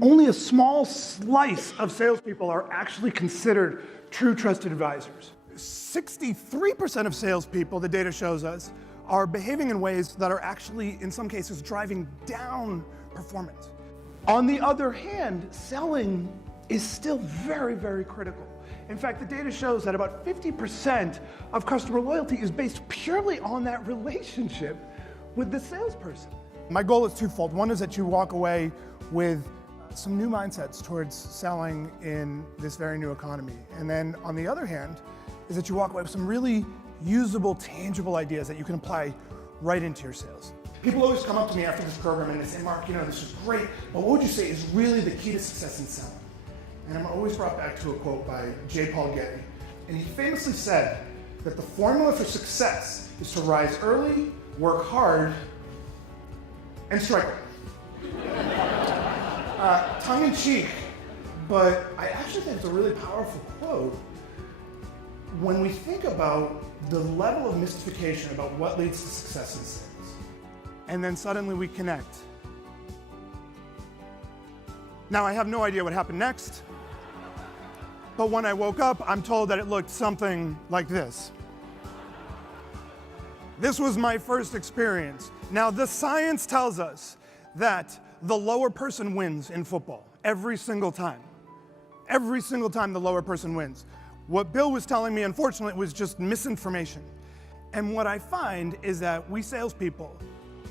Only a small slice of salespeople are actually considered true trusted advisors. 63% of salespeople, the data shows us, are behaving in ways that are actually, in some cases, driving down performance. On the other hand, selling is still very, very critical. In fact, the data shows that about 50% of customer loyalty is based purely on that relationship with the salesperson. My goal is twofold. One is that you walk away with some new mindsets towards selling in this very new economy. And then on the other hand, is that you walk away with some really usable, tangible ideas that you can apply right into your sales. People always come up to me after this program and they say, Mark, this is great, but what would you say is really the key to success in selling? And I'm always brought back to a quote by J. Paul Getty. And he famously said that the formula for success is to rise early, work hard, and strike hard. Tongue in cheek, but I actually think it's a really powerful quote when we think about the level of mystification about what leads to success in sales. And then suddenly we connect. Now I have no idea what happened next, but when I woke up, I'm told that it looked something like this. This was my first experience. Now the science tells us that the lower person wins in football every single time. Every single time the lower person wins. What Bill was telling me, unfortunately, was just misinformation. And what I find is that we salespeople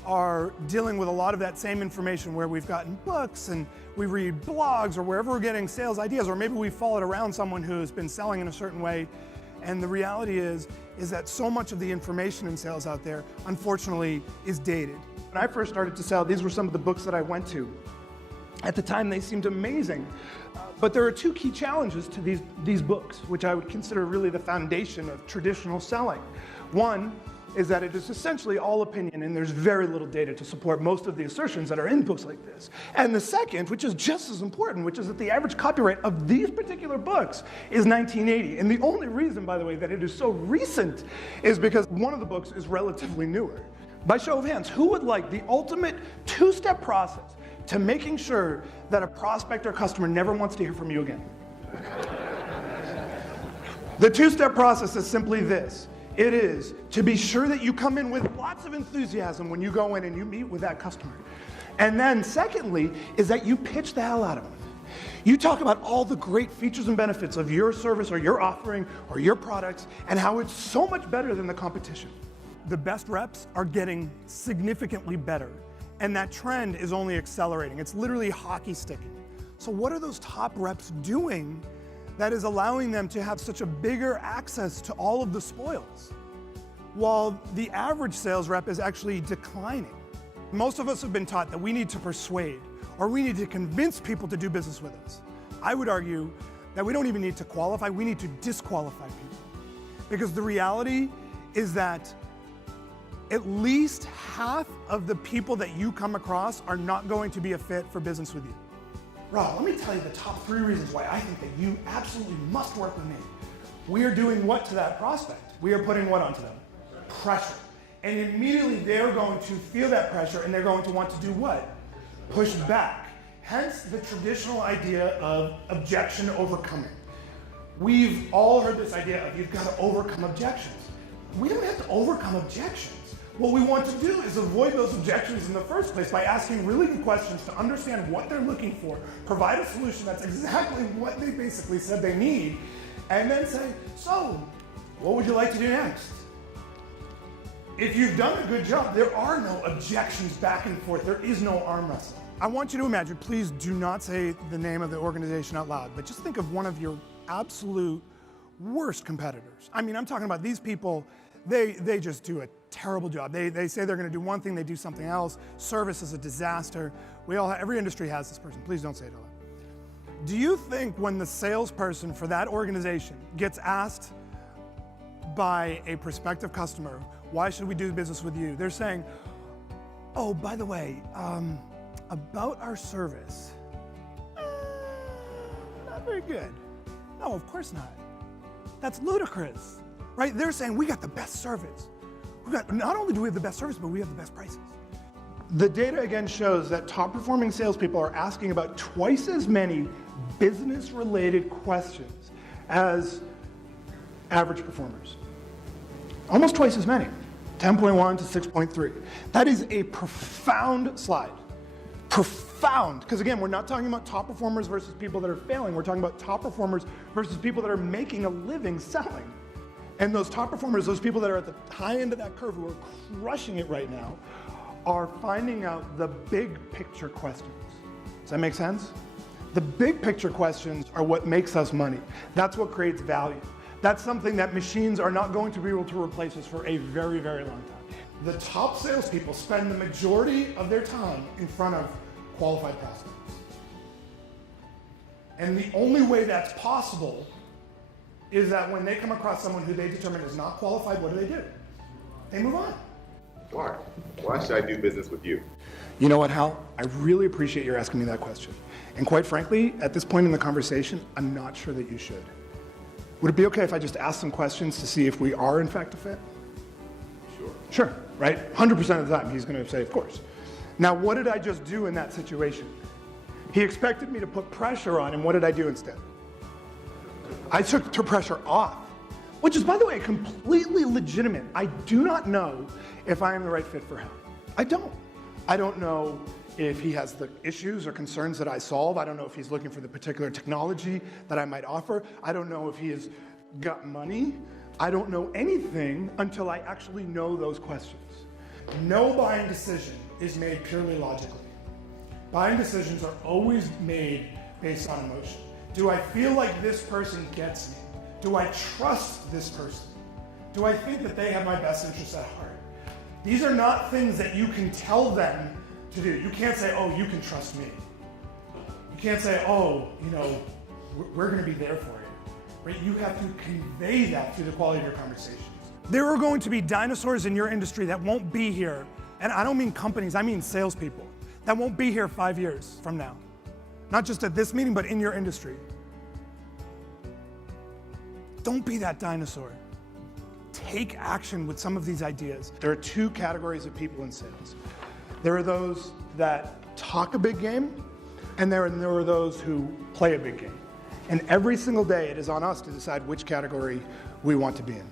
are dealing with a lot of that same information where we've gotten books and we read blogs or wherever we're getting sales ideas, or maybe we followed around someone who's been selling in a certain way. And the reality is that so much of the information in sales out there, unfortunately, is dated. When I first started to sell, these were some of the books that I went to. At the time, they seemed amazing. But there are two key challenges to these books, which I would consider really the foundation of traditional selling. One is that it is essentially all opinion, and there's very little data to support most of the assertions that are in books like this. And the second, which is just as important, which is that the average copyright of these particular books is 1980. And the only reason, by the way, that it is so recent is because one of the books is relatively newer. By show of hands, who would like the ultimate two-step process to making sure that a prospect or customer never wants to hear from you again? The two-step process is simply this. It is to be sure that you come in with lots of enthusiasm when you go in and you meet with that customer. And then secondly, is that you pitch the hell out of them. You talk about all the great features and benefits of your service or your offering or your products and how it's so much better than the competition. The best reps are getting significantly better, and that trend is only accelerating. It's literally hockey sticking. So what are those top reps doing that is allowing them to have such a bigger access to all of the spoils, while the average sales rep is actually declining? Most of us have been taught that we need to persuade, or we need to convince people to do business with us. I would argue that we don't even need to qualify, we need to disqualify people. Because the reality is that at least half of the people that you come across are not going to be a fit for business with you. Rob, let me tell you the top 3 reasons why I think that you absolutely must work with me. We are doing what to that prospect? We are putting what onto them? Pressure. And immediately they're going to feel that pressure and they're going to want to do what? Push back. Hence the traditional idea of objection overcoming. We've all heard this idea of you've got to overcome objections. We don't have to overcome objections. What we want to do is avoid those objections in the first place by asking really good questions to understand what they're looking for, provide a solution that's exactly what they basically said they need, and then say, so, what would you like to do next? If you've done a good job, there are no objections back and forth. There is no arm wrestling. I want you to imagine, please do not say the name of the organization out loud, but just think of one of your absolute worst competitors. I mean, I'm talking about these people, they just do a terrible job. They say they're going to do one thing, they do something else. Service is a disaster. Every industry has this person. Please don't say it out loud. Do you think when the salesperson for that organization gets asked by a prospective customer, why should we do business with you? They're saying, oh, by the way, about our service, not very good. No, of course not. That's ludicrous, right? They're saying we got the best service. not only do we have the best service, but we have the best prices. The data again shows that top performing salespeople are asking about twice as many business-related questions as average performers. Almost twice as many, 10.1 to 6.3. That is a profound slide. Profound, because again, we're not talking about top performers versus people that are failing. We're talking about top performers versus people that are making a living selling. And those top performers, those people that are at the high end of that curve who are crushing it right now, are finding out the big picture questions. Does that make sense? The big picture questions are what makes us money. That's what creates value. That's something that machines are not going to be able to replace us for a very, very long time. The top salespeople spend the majority of their time in front of qualified prospects. And the only way that's possible is that when they come across someone who they determine is not qualified, what do? They move on. Mark, why should I do business with you? You know what, Hal? I really appreciate you asking me that question. And quite frankly, at this point in the conversation, I'm not sure that you should. Would it be okay if I just ask some questions to see if we are in fact a fit? Sure. Sure, right? 100% of the time, he's going to say, of course. Now, what did I just do in that situation? He expected me to put pressure on him. What did I do instead? I took the pressure off, which is, by the way, completely legitimate. I do not know if I am the right fit for him. I don't. I don't know if he has the issues or concerns that I solve. I don't know if he's looking for the particular technology that I might offer. I don't know if he has got money. I don't know anything until I actually know those questions. No buying decision is made purely logically. Buying decisions are always made based on emotion. Do I feel like this person gets me? Do I trust this person? Do I think that they have my best interests at heart? These are not things that you can tell them to do. You can't say, oh, you can trust me. You can't say, oh, we're going to be there for you. Right? You have to convey that through the quality of your conversations. There are going to be dinosaurs in your industry that won't be here. And I don't mean companies, I mean salespeople that won't be here 5 years from now. Not just at this meeting, but in your industry. Don't be that dinosaur. Take action with some of these ideas. There are two categories of people in sales. There are those that talk a big game, and there are those who play a big game. And every single day, it is on us to decide which category we want to be in.